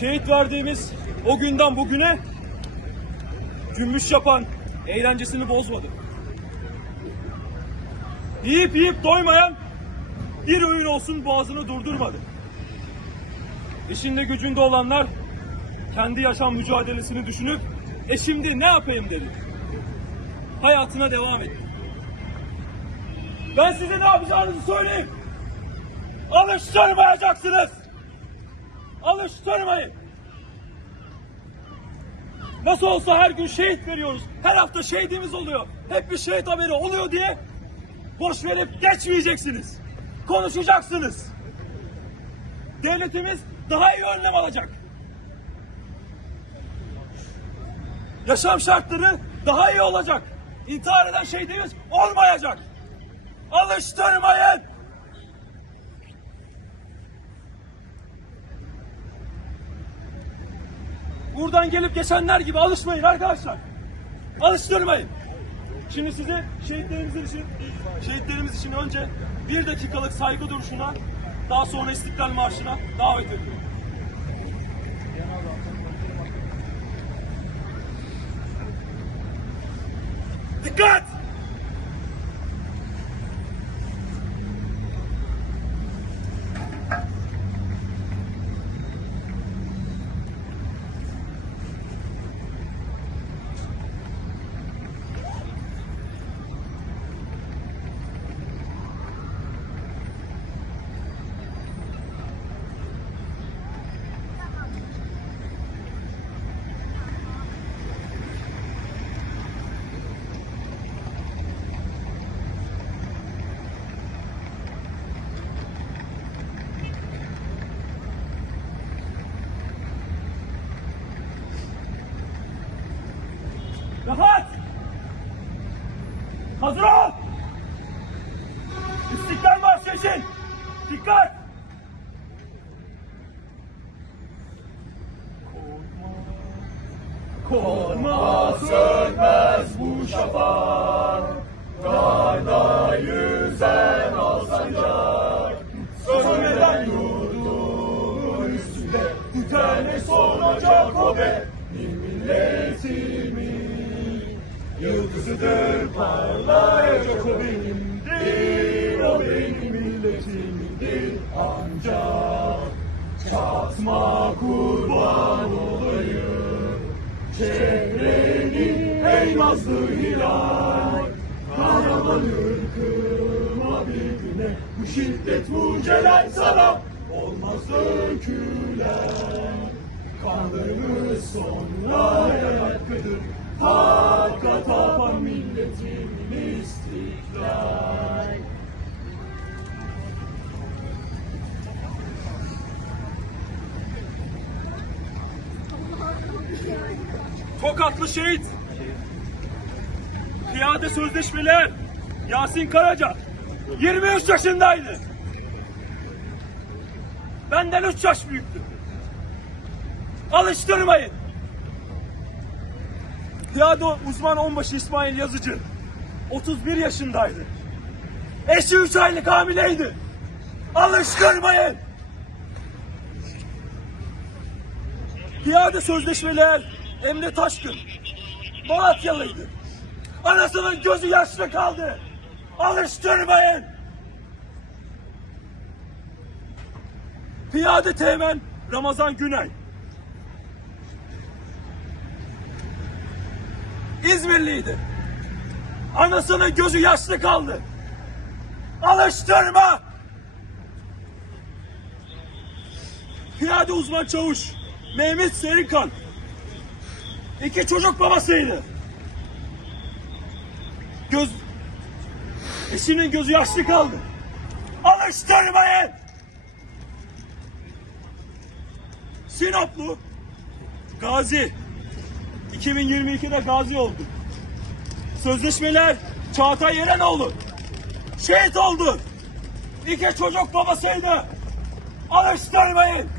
şehit verdiğimiz o günden bugüne cümbüş yapan eğlencesini bozmadı. Yiyip yiyip doymayan bir öğün olsun boğazını durdurmadı. İşinde gücünde olanlar kendi yaşam mücadelesini düşünüp e şimdi ne yapayım dedi. Hayatına devam etti. Ben size ne yapacağınızı söyleyeyim. Alıştırmayacaksınız. Alıştırmayın. Nasıl olsa her gün şehit veriyoruz. Her hafta şehidimiz oluyor. Hep bir şehit haberi oluyor diye boş verip geçmeyeceksiniz. Konuşacaksınız. Devletimiz daha iyi önlem alacak. Yaşam şartları daha iyi olacak. İntihar eden şehidimiz olmayacak. Alıştırmayın. Buradan gelip geçenler gibi alışmayın arkadaşlar. Alıştırmayın. Şimdi size şehitlerimizin için, şehitlerimiz için önce bir dakikalık saygı duruşuna, daha sonra İstiklal Marşı'na davet ediyorum. Dikkat! Rahat! Hazır ol! İstiklal Marşı için! Dikkat! Korkma sönmez bu şafak ancak Çatma kurban olayım Çevreni ey nazlı hilal Kahraman ırkıma bir Bu şiddet bu celal sana Olmaz dökülen Kanlarımız sonraya hakkıdır Hakka tapan milletimin istiklal Tokatlı şehit. Piyade sözleşmeler. Yasin Karaca. 23 yaşındaydı. Benden 3 yaş büyüktü. Alıştırmayın. Piyade uzman onbaşı İsmail Yazıcı. 31 yaşındaydı. Eşi 3 aylık hamileydi. Alıştırmayın. Piyade sözleşmeler Emre Taşkın. Malatyalıydı. Anasının gözü yaşlı kaldı. Alıştırmayın. Piyade Teğmen Ramazan Günay. İzmirliydi. Anasının gözü yaşlı kaldı. Alıştırma. Piyade uzman çavuş Mehmet Serikan. İki çocuk babasıydı. Göz... Eşinin gözü yaşlı kaldı. Alıştırmayın! Sinoplu Gazi 2022'de gazi oldu. Sözleşmeler Çağatay Yerenoğlu şehit oldu. İki çocuk babasıydı. Alıştırmayın!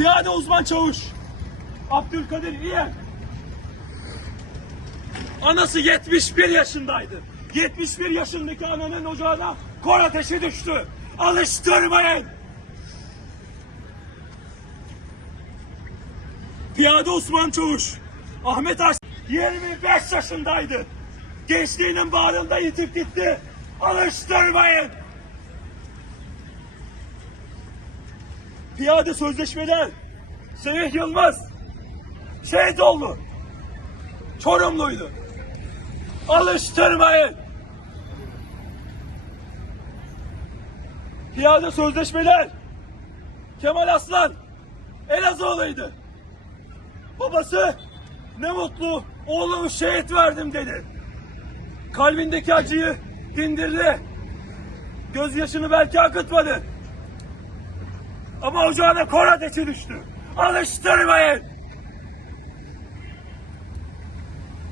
Piyade uzman çavuş. Abdülkadir İyer. Anası 71 yaşındaydı. 71 yaşındaki ananın ocağına kor ateşi düştü. Alıştırmayın. Piyade Osman Çavuş. Ahmet Aş 25 yaşındaydı. Gençliğinin bağrında yitip gitti. Alıştırmayın. Piyade sözleşmeler. Semih Yılmaz. Şehit oldu. Çorumluydu. Alıştırmayın. Piyade sözleşmeler. Kemal Aslan Elazığlıydı. Babası ne mutlu oğlumu şehit verdim dedi. Kalbindeki acıyı dindirdi. Gözyaşını belki akıtmadı. Ama ocağına kor ateşi düştü. Alıştırmayın.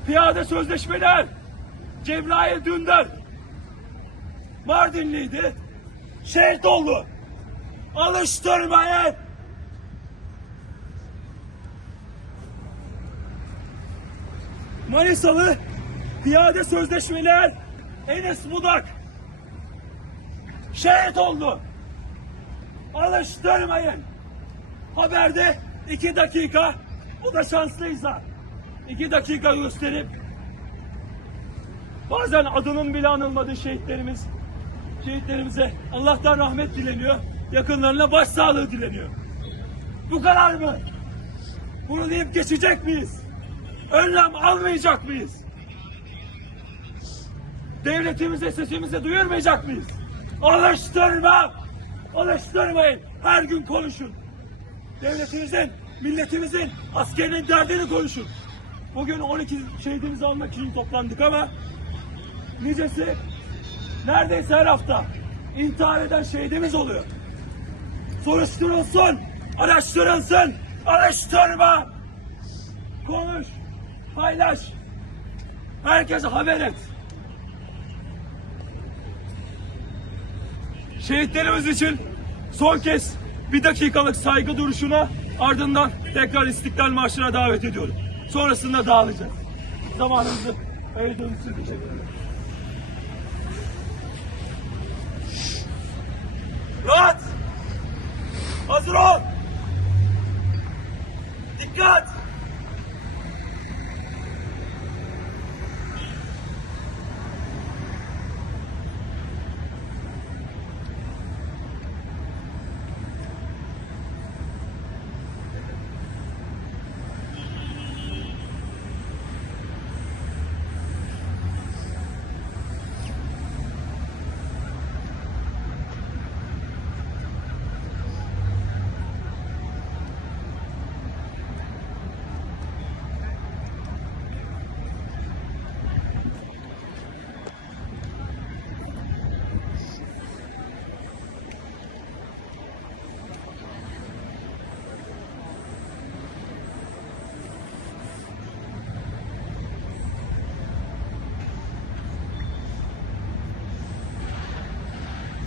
Piyade sözleşmeler. Cebrail Dündar. Mardinliydi. Şehit oldu. Alıştırmayın. Manisalı piyade sözleşmeler Enes Budak şehit oldu. Alıştırmayın. Haberde iki dakika o da şanslıysa iki dakika gösterip bazen adının bile anılmadığı şehitlerimiz şehitlerimize Allah'tan rahmet dileniyor. Yakınlarına başsağlığı dileniyor. Bu kadar mı? Bunu deyip geçecek miyiz? Önlem almayacak mıyız? Devletimize sesimizi duyurmayacak mıyız? Alıştırma! Alıştırmayın! Her gün konuşun. Devletimizin, milletimizin, askerinin derdini konuşun. Bugün 12 şehidimizi almak için toplandık ama nicesi neredeyse her hafta intihar eden şehidimiz oluyor. Soruşturulsun, araştırılsın, araştırma. Konuş, paylaş, herkese haber et. Şehitlerimiz için son kez bir dakikalık saygı duruşuna ardından tekrar İstiklal Marşı'na davet ediyorum. Sonrasında dağılacağız. Zamanınızı ayırdığınız için teşekkür ederim. Rahat! Hazır ol! Dikkat!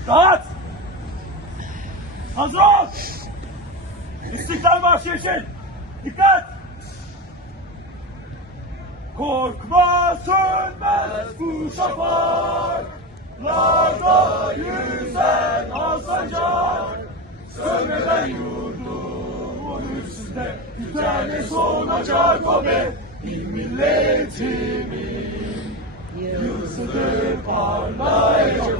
Rahat! Hazır ol! İstiklal Marşı için! Dikkat! Korkma sönmez bu şafaklarda yüzen asancak Sönmeden yurdumun üstünde bir tane sonacak o benim milletimin Yıldızıdır parlayacak